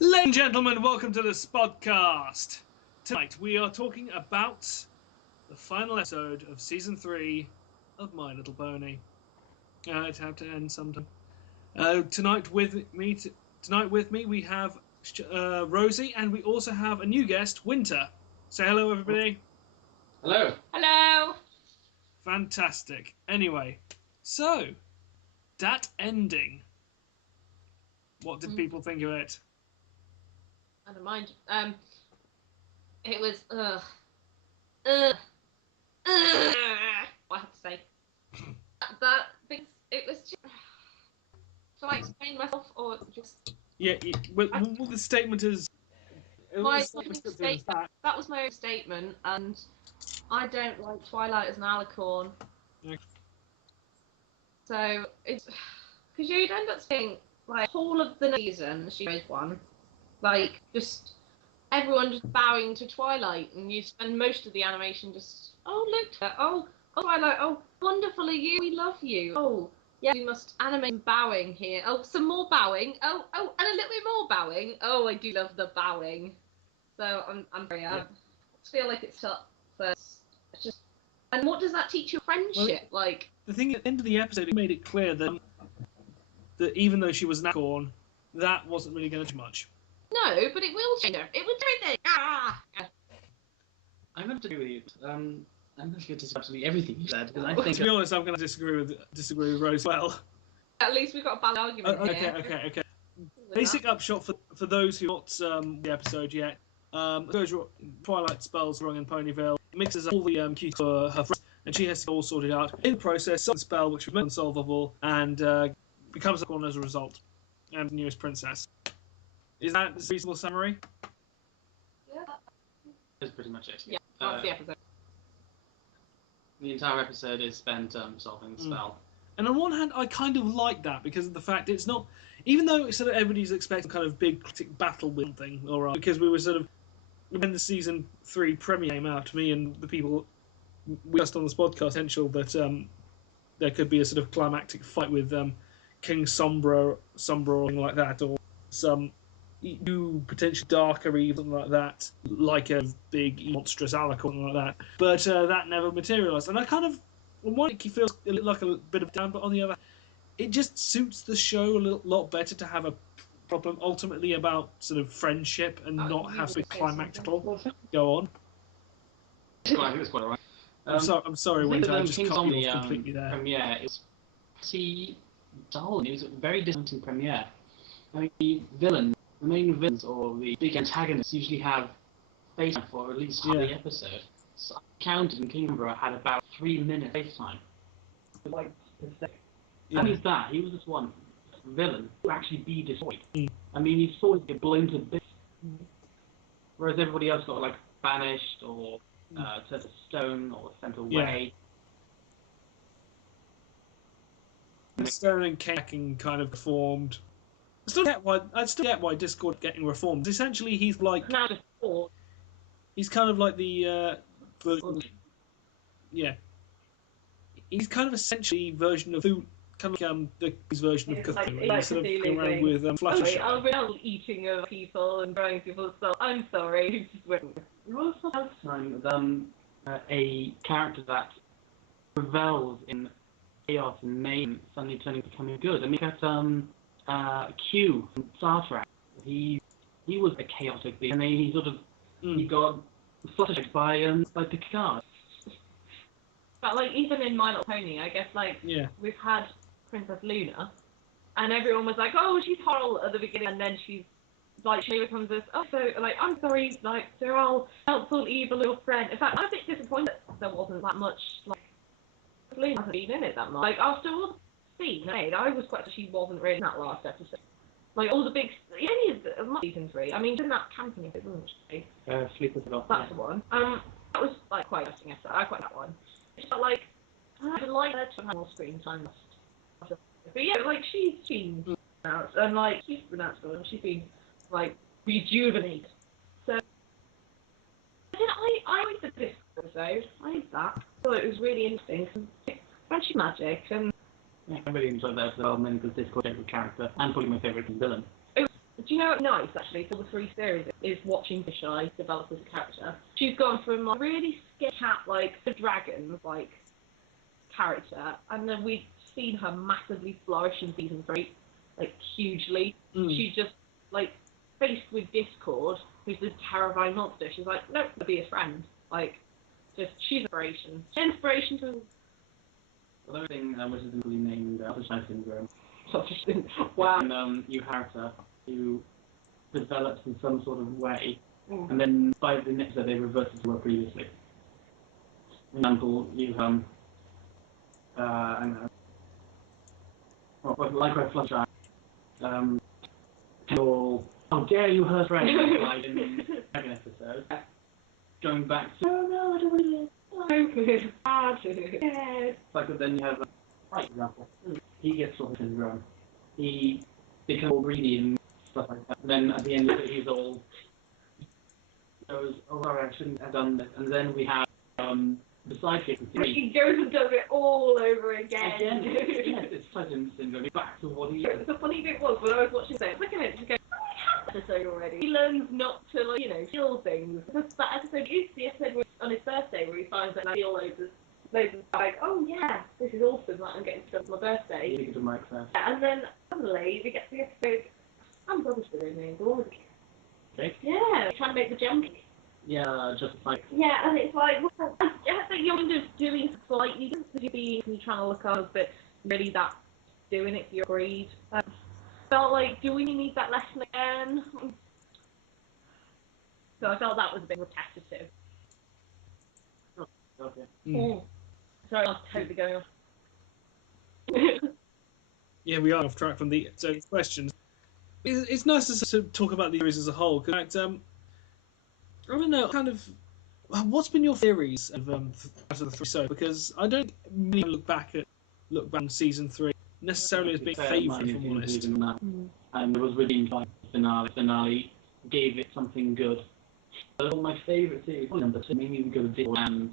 Ladies and gentlemen, welcome to the Spodcast. Tonight we are talking about the final episode of Season 3 of My Little Pony. It had to end sometime. Tonight with me we have Rosie, and we also have a new guest, Winter. Say hello, everybody. Hello. Hello. Fantastic. Anyway, so that ending. What did people think of it? I don't mind. It was what I have to say. That because it was just. Shall I explain myself or just? Yeah. Well, the statement is. That was my own statement, and I don't like Twilight as an alicorn. Okay. So it's because you'd end up seeing like whole of the season she was one, like just everyone just bowing to Twilight, and you spend most of the animation just look at her, oh Twilight, oh wonderful are you, we love you, oh yeah we must animate bowing here, oh some more bowing, oh and a little bit more bowing, oh I do love the bowing. So I'm very I feel like it's up first. It's just, and what does that teach you? Friendship, well, like the thing at the end of the episode, it made it clear that even though she was an acorn, that wasn't really going to do much. No, but it will change her. It will do everything. I'm going to agree with you. I'm going to disagree with absolutely everything you said, because I think. To be honest, I'm going to disagree with Rose as well. At least we've got a valid argument here. Okay. Basic upshot for those who not the episode yet. Twilight spells wrong in Ponyville. It mixes up all the cues for her friends, and she has to all sorted out. In the process, solves the spell, which was unsolvable, and becomes a corn as a result, and the newest princess. Is that a reasonable summary? Yeah. That's pretty much it. Yeah, that's the episode. The entire episode is spent solving the spell. And on one hand, I kind of like that because of the fact it's not, even though it's sort of everybody's expecting kind of big battle with thing, all right, because we were sort of, when the season 3 premiere came out, me and the people we discussed on this podcast potential that there could be a sort of climactic fight with King Sombra or something like that, or some new potentially darker evil, something like that, like a big monstrous alicorn like that. But that never materialised, and I kind of. On one hand, he feels like a bit of down, but on the other, it just suits the show a lot better to have a problem ultimately about sort of friendship and not have to be climactical. Go on. Well, I think it's quite alright. I'm sorry, Winter, I just King's cut on you the off completely there. premiere, it was pretty dull. It was a very disappointing premiere. I mean, the main villains, or the big antagonists, usually have face time for at least half the episode. So I counted, and King Sombra had about 3 minutes face time. Like, and he's that. He was just one villain who actually be destroyed. I mean, he sort of get blown to bits. Whereas everybody else got like banished or turned to stone or sent away. Stone and King kind of reformed. I still get why Discord getting reformed. Essentially, he's like he's kind of like the he's kind of essentially version of kind of like his version of Cthulhu. He's sort of going around with Fluttershy. I'll be out eating of people and throwing people's stuff. I'm sorry. There was some time a character that revels in chaos and mayhem suddenly turning to becoming good. I mean, got Q from Star Trek. He was a chaotic being, and then he sort of he got fluttered by Picard. But like even in My Little Pony, I guess we've had Princess Luna, and everyone was like, oh she's horrible at the beginning, and then she's like she becomes this I'm sorry, like they're all helpful evil little friend. In fact, I'm a bit disappointed that there wasn't that much Luna hasn't been in it that much. Like after all the scenes made, I was quite she wasn't really in that last episode. Like all the big season 3. I mean, in that camping, wasn't she? Sleeper's Lot. That's the one. That was like quite interesting episode. I quite that one. It's not like I like her to have more screen time. But yeah, like she's pronounced and like she's pronounced good and she's been like rejuvenated. So I liked this episode. I liked that. I thought it was really interesting. Friendship magic and I really enjoyed that episode, mainly because Discord's favourite character and probably my favourite villain. It Do you know what's nice, actually, for the 3 series is watching Fisheye develop as a character. She's gone from, like, really scared cat, like, the dragons, like, character, and then we've seen her massively flourish in season 3, like, hugely. She's just, like, faced with Discord, who's this terrifying monster. She's like, nope, I'll be a friend. Like, just, she's inspiration. Inspiration to... Another thing which is really named Butterfly Syndrome. Wow. And you have her who develops in some sort of way, and then by the next day they revert to what previously. For example, you I don't know, like a flush how dare you hurt friends, like in the second episode. Going back to, oh no, I don't want to do it. Like, then you have, for example, he gets sort of syndrome. He becomes all greedy and stuff like that. And then at the end of it, he's all goes, oh, sorry, I shouldn't have done this. And then we have the sidekick. He goes and does it all over again. Yes, it's Sutton syndrome. He's back to what he is. The funny thing was, when I was watching it, look at it, just go, episode already. He learns not to, like, you know, steal things. Because that episode is the episode where, on his birthday where he finds that I steal loads of like, oh yeah, this is awesome, like, I'm getting stuff for my birthday. You think it's a mic sound. And then suddenly we get to the episode, I'm rubbish with his name, the one with the cake. Cake? Yeah, trying to make the jam cake. Yeah, just like... Yeah, and it's like, well, I think you're kind of doing slightly different because you're trying to look up, but really that's doing it for your greed. Felt like, do we need that lesson again? So I felt that was a bit repetitive. Okay. Sorry, I was totally going off. Yeah, we are off track from the questions. It's nice to talk about the series as a whole. In fact, I don't know, kind of, what's been your theories of the 3 so? Because I don't really look back on season 3 necessarily as being favourite, if I'm honest. And it was redeemed by the finale. The finale gave it something good. But my favourite series, number 2, maybe we go to this, and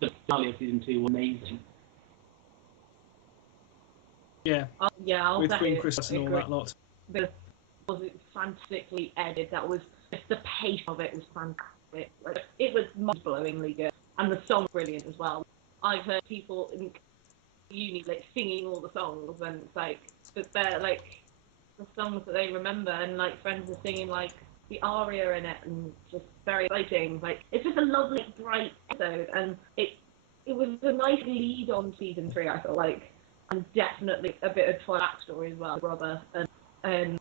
the finale of season 2 was amazing. Yeah. I'll with say Queen it. Christmas and all that lot. Was it fantastically edited? That was just the pace of it was fantastic. Like, it was mind-blowingly good, and the song brilliant as well. I've heard people in uni like singing all the songs, and it's like, but they're like the songs that they remember, and like friends are singing like the aria in it, and just very exciting. Like, it's just a lovely, bright episode, and it was a nice lead on season 3. I feel like, and definitely a bit of Twilight backstory as well, brother and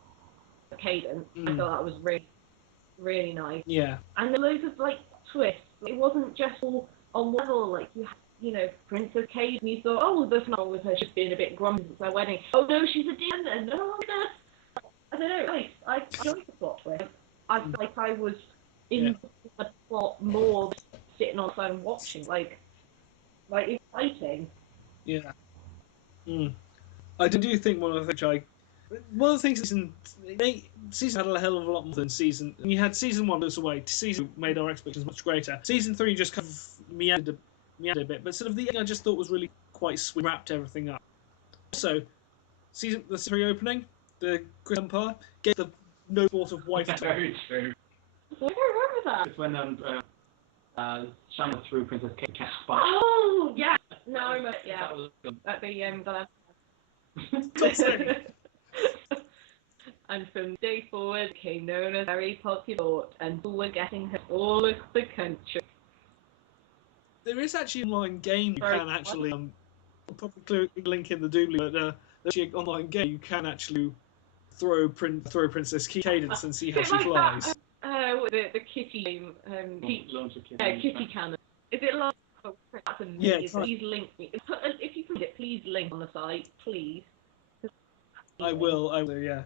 Cadence. I thought that was really, really nice. Yeah. And there were loads of like twists. It wasn't just all on one level. Like, you had, you know, Princess Cadence, and you thought, oh, there's nothing wrong with her just being a bit grumpy since their wedding. Oh no, she's a demon. No, I don't know. I enjoyed the plot twist. I felt like I was in the plot more than sitting on the phone watching. Like exciting. Yeah. I do think one of the things season had a hell of a lot more than season. You had season 1 was away. Season 2 made our expectations much greater. Season 3 just kind of meandered a bit, but sort of the ending I just thought was really quite sweet, wrapped everything up. So, the 3 opening, the Chris Empire gave the no thought of wife. Very true. I don't remember that. It's when Shamma threw Princess Kate catch Spike. Oh yeah, no, I remember. Yeah, at the And from day forward, became known as very popular, and people were getting her all over the country. There is actually an online game you can actually. I'll probably link in the doobly, but there's actually an online game you can actually throw Princess Cadence and see how she flies. The kitty game, kitty cannon. Is it like? Oh, that's amazing. Yeah, please link me. If you put it, please link on the site, please. I will, yeah.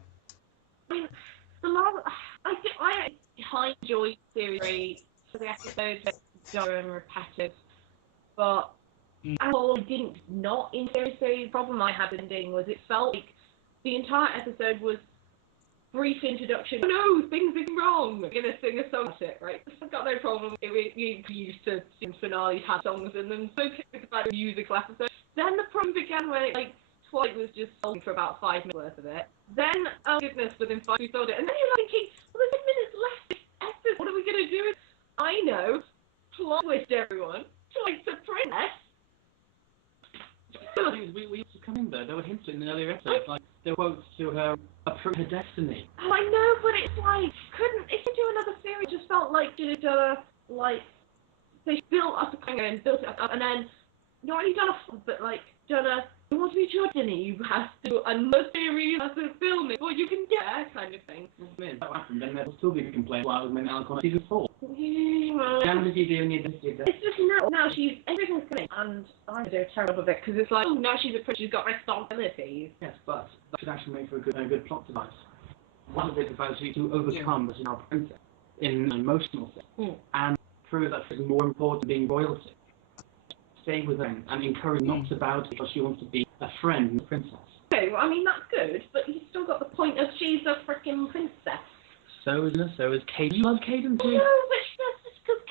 I mean, I enjoyed series 3 for the episodes that are dull and repetitive, but I didn't not in series 3. The problem I had with ending was it felt like the entire episode was brief introduction. Oh no, things are wrong. We're gonna sing a song about it, right? I've got no problem. You used to season finales have songs in them, so okay about a musical episode. Then the problem began when it like Twilight was just sold for about 5 minutes worth of it. Then, oh goodness, within 5 we sold it. And then you're thinking, well, there's 10 minutes left this episode. What are we going to do? I know. Plot twist, everyone. Twilight's a princess. We were coming there. There were hints in the earlier episodes, like there were quotes to her destiny. Oh, I know, but it's like, if you do another series, it just felt like they built up a clinger and built it up, and then not only done a, but like done a, you want to be Jordan, you have to do another series, you have to film it, or you can get that kind of thing. If that happened, then there'll still be a complaint why I was meant to on season 4. Yeah, it's just now everything's coming, and I do terrible of it, because it's like, oh, now she's a prince, she's got responsibilities. Yes, but that should actually make for a good plot device. One of it is actually to overcome that she's now a princess in an emotional sense, and prove that she's more important than being royalty. Stay with them and encourage not to bow to because she wants to be a friend and a princess. Okay, well, I mean, that's good, but you've still got the point of she's a freaking princess. So is Caden. You love Caden too? No, but that's just because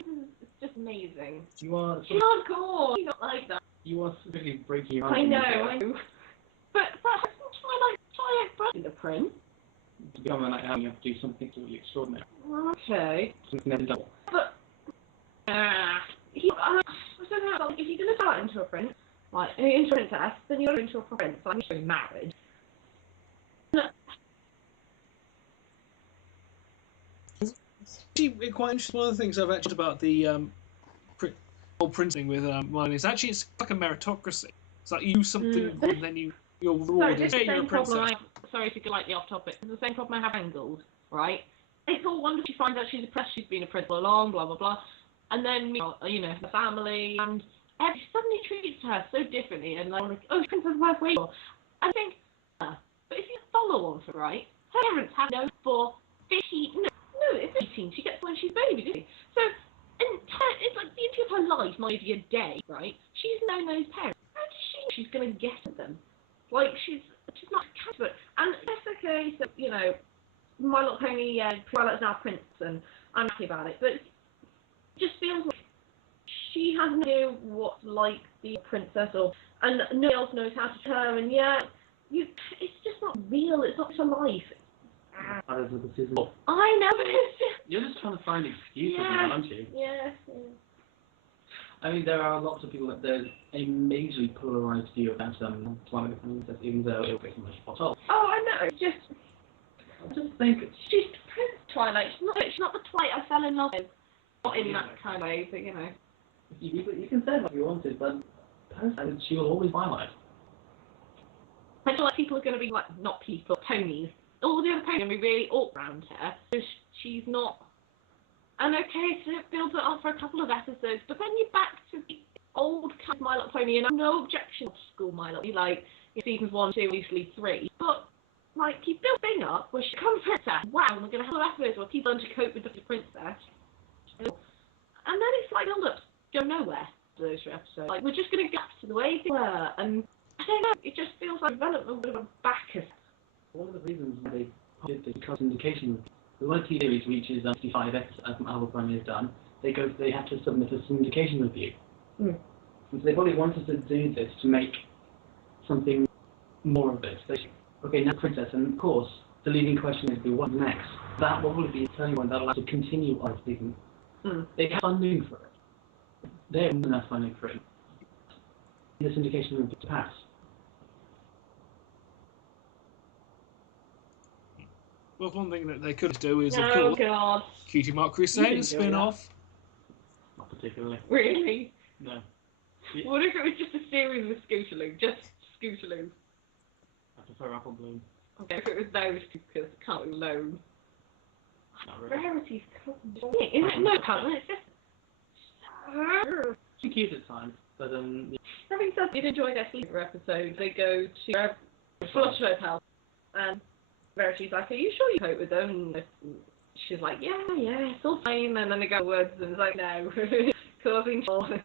it's just amazing. You are. She's hardcore. She's not like that. You are really breaking your I know. But Twilight brother the prince. To become an you have to do something really extraordinary. Okay. Something never done. But I don't know. If you're gonna start into a prince, like into a princess, then you're into a prince. Like you're married. Actually, quite interesting. One of the things I've actually about the whole printing with mine is actually it's like a meritocracy. It's like you do something and then you're rewarded. Sorry, You're a princess. Sorry if you get lightly off topic. It's the same problem I have angled, right? It's all wonderful. She finds out she's a princess. She's been a princess all along, blah blah blah, and then the family and everybody suddenly treats her so differently, and like, oh, princess worth waiting for. I think, but if you follow on for right, her parents have known for 15. No, it's 18. She gets when she's baby, doesn't she? So, it's like the entry of her life might be a day, right? She's known those parents. How does she know she's going to get at them? Like, she's not a cat, and that's okay, so, My Little Pony, Twilight's now Prince, and I'm happy about it, but it just feels like she has no idea what's like the princess, and no one else knows how to tell her, and it's just not real, it's not her life. I know, but it's just... You're just trying to find excuses now, aren't you? Yeah. I mean, there are lots of people that there's a majorly polarised view about Twilight the Princess, even though it was pretty much spot on. Oh, I know, it's just... I just think... She's Prince Twilight, she's not the Twilight I fell in love with. Not in that kind of way, but You can say what you wanted, but personally, she will always Twilight. I feel like people are going to be like, not people, ponies. All the other ponies are going to be really awkward around her. So she's not... And okay, so it builds it up for a couple of episodes, but then you're back to the old kind of My Little Pony, and I have no objection to school My Little Pony, like seasons 1, 2, usually 3. But, like, you build a thing up where she becomes princess. Wow, and we're going to have episodes where people learn to cope with the princess. And then it's like build-ups go nowhere for those 3 episodes. Like, we're just going to go back to the way they were, and I don't know, it just feels like development would have a back of... One of the reasons they did this because syndication, when a TV series reaches 65 episodes, as Marvel Premier has done, they have to submit a syndication review. And so they probably wanted to do this to make something more of it. Okay, now Princess, and of course, the leading question is, what's next? That what would be a turning point that will have to continue on season. They have funding for it. They have enough funding for it. The syndication review to pass. Well, one thing that they could do is, of Oh, course, God. Cutie Mark Crusade spin-off. Not particularly. Really? No. What if it was just a series with Scootaloo? Just Scootaloo. I prefer Apple Bloom. Okay, if it was those two, because it can't be alone. Not really. Rarity's cousin. Isn't it? No cousin, it's just... She's cute at times, but Having said did enjoy their sleeper episode, they go to Fluttershy's house, and Verity's like, are you sure you cope with them? And she's like, yeah, it's all fine, and then they go words, and it's like, no, causing trouble.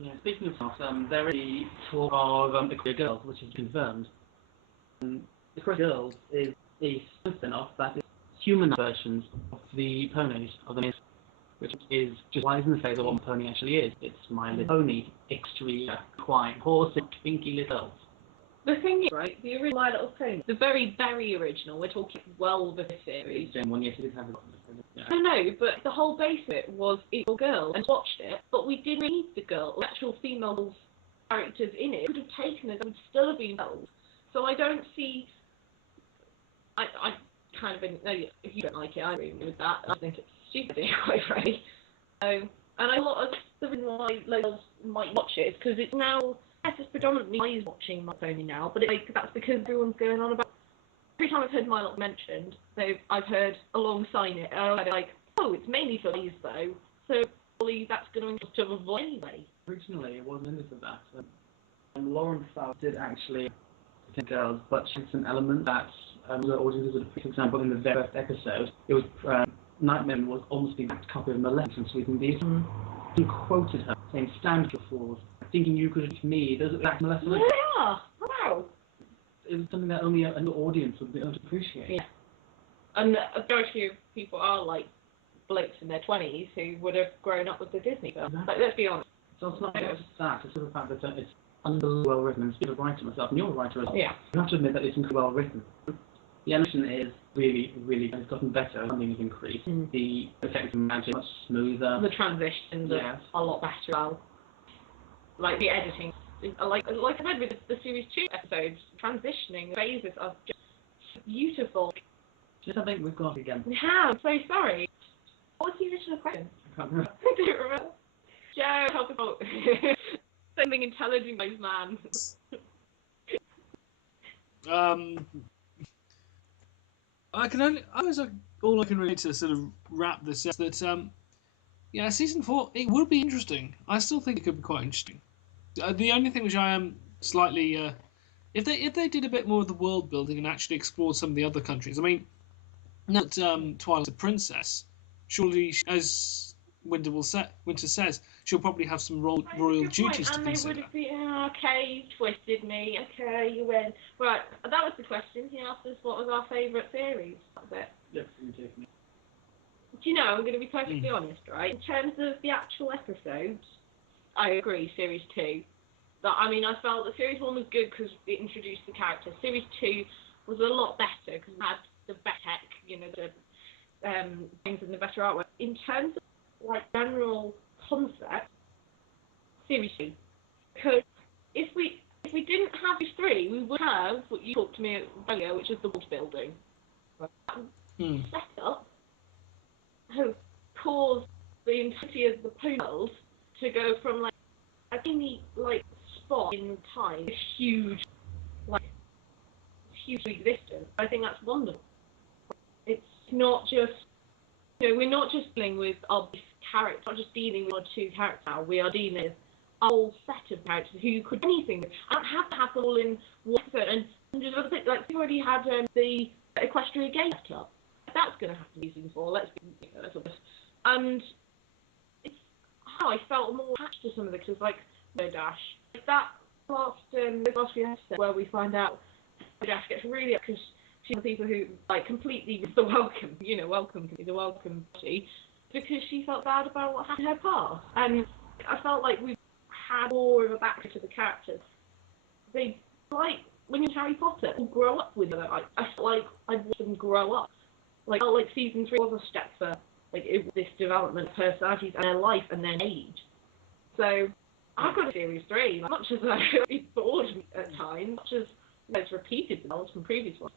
Yeah, speaking of stuff, there is the talk of Equine Girls, which is confirmed. Equine Girls is a spin-off that is human versions of the ponies of the Mannis, which is just lies in the face of what a pony actually is. It's My Little Pony, extra equine, horse, pinky little. The thing is, right, the original My Little Pony, the very, very original, we're talking well before the series. Gen 1, yes, it did have a No, but the whole base of it was it was a girl and watched it, but we didn't need the girl, the actual female characters in it. Could have taken it, would still have been girls. So I don't see. I kind of if you don't like it, I agree with that. I think it's stupid, quite frankly. And a lot of the reason why girls might watch it is because it's now. Yes, it's predominantly guys watching My Pony now, but that's because everyone's going on about. Every time I've heard My Little mentioned, I've heard alongside it, it's mainly for these though, so probably that's going to avoid anyway. Originally, it wasn't into that. Lauren Faust did actually take girls, but she had some elements that the audiences would appreciate. For example, in the very first episode, it was Nightmare was almost the exact copy of Maleficent from Sleeping Beauty. He quoted her, saying, "Stand your fools, thinking you could reach me. Does it act Maleficent?" Yeah, wow. It was something that only an audience would be able to appreciate. Yeah. And a very few people are like blokes in their 20s who would have grown up with the Disney film. Exactly. Like, let's be honest. So it's not just that, it's the fact that it's unbelievably well written. And speaking of writing myself, and you're a writer as well, Yeah. you have to admit that it's incredibly well written. The animation is really, really, it's gotten better, something has increased. The effects of magic much smoother. The transitions are a lot better as well. Like the editing. Like I said with the Series 2 episodes, transitioning phases are just beautiful. Just I think we've got it again. Yeah, I'm so sorry. What was the original question? I can't remember. I don't remember. Joe, help us out. Something intelligent, guys, man. All I can really to sort of wrap this up that season 4 it would be interesting. I still think it could be quite interesting. The only thing which I am slightly if they did a bit more of the world building and actually explored some of the other countries. I mean, not Twilight's a princess. Surely, as Winter says, she'll probably have some royal duties to consider. And they would have been, okay, you twisted me. Okay, you win. Right, that was the question. He asked us what was our favourite series. That was it. Yes, you take me. Do you know, I'm going to be perfectly honest, right? In terms of the actual episodes, I agree, Series 2. I felt that Series 1 was good because it introduced the characters. Series 2 was a lot better because it had the better tech, the things and the better artwork. In terms of, general concept, Series 2. Because if we didn't have Series 3, we would have what you talked to me earlier, which is the world building. Set up has caused the entirety of the pony to go from a tiny spot in time, a huge existence. I think that's wonderful. It's not just we're not just dealing with our characters, not just dealing with our two characters now. We are dealing with a whole set of characters who you could do anything with. I don't have to have them all in one episode. And just other things, we already had the equestrian game set up. That's going to have to be season 4. Let's be honest. And it's how I felt more attached to some of the because Dash. That last few episodes where we find out Dash gets really up because she's the people who completely miss the welcome. Welcome to the welcome party because she felt bad about what happened in her past. And I felt like we had more of a backstory to the characters. They when you're Harry Potter, all grow up with her. I felt like I'd watched them grow up. I felt like season 3 was a step for this development of personalities and their life and their age. So I've got a Series 3, much as I feel bored at times, much as it's repeated themselves from previous ones.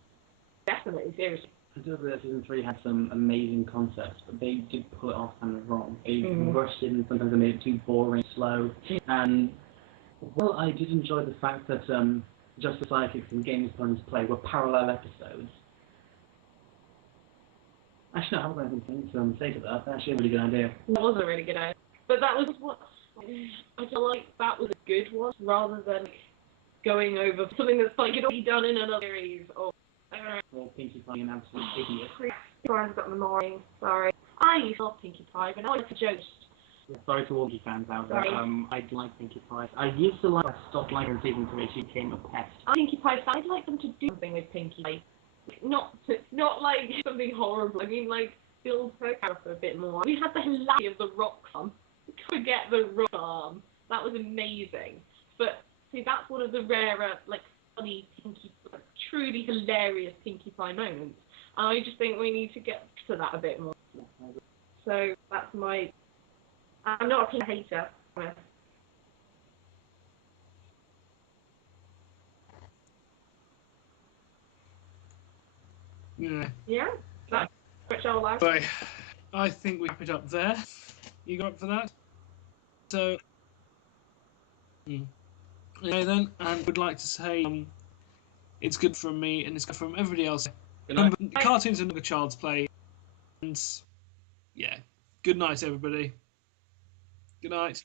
Definitely, seriously. I do agree that season 3 had some amazing concepts, but they did pull it off kind of wrong. They rushed it and sometimes they made it too boring, slow. And, I did enjoy the fact that Just the Psychics and Games Ponies Play were parallel episodes. Actually, no, I haven't got anything to say to that. That's actually a really good idea. That was a really good idea. But that was what... I feel like that was a good one, rather than going over something that's it already done in another series, or... Pinkie Pie, an absolute idiot. Pinkie Pie's got in the morning, sorry. I used to love Pinkie Pie, but now it's a joke. Yeah, sorry to all you fans out there. I like Pinkie Pie. I used to I stopped liking her in season 3. She became a pest. Pinkie Pie, I'd like them to do something with Pinkie Pie. Not something horrible. Build her character a bit more. We had the hilarity of the rock farm. Forget the rock farm. That was amazing. But see, that's one of the rarer funny truly hilarious Pinkie Pie moments. And I just think we need to get to that a bit more. So that's my. I'm not a Pinkie hater. Yeah. Yeah, that's which I'll like. So I think we put it up there. You got up for that? So. Okay then, and would like to say it's good from me and it's good from everybody else. Remember, cartoons are not a child's play, and yeah, good night everybody. Good night.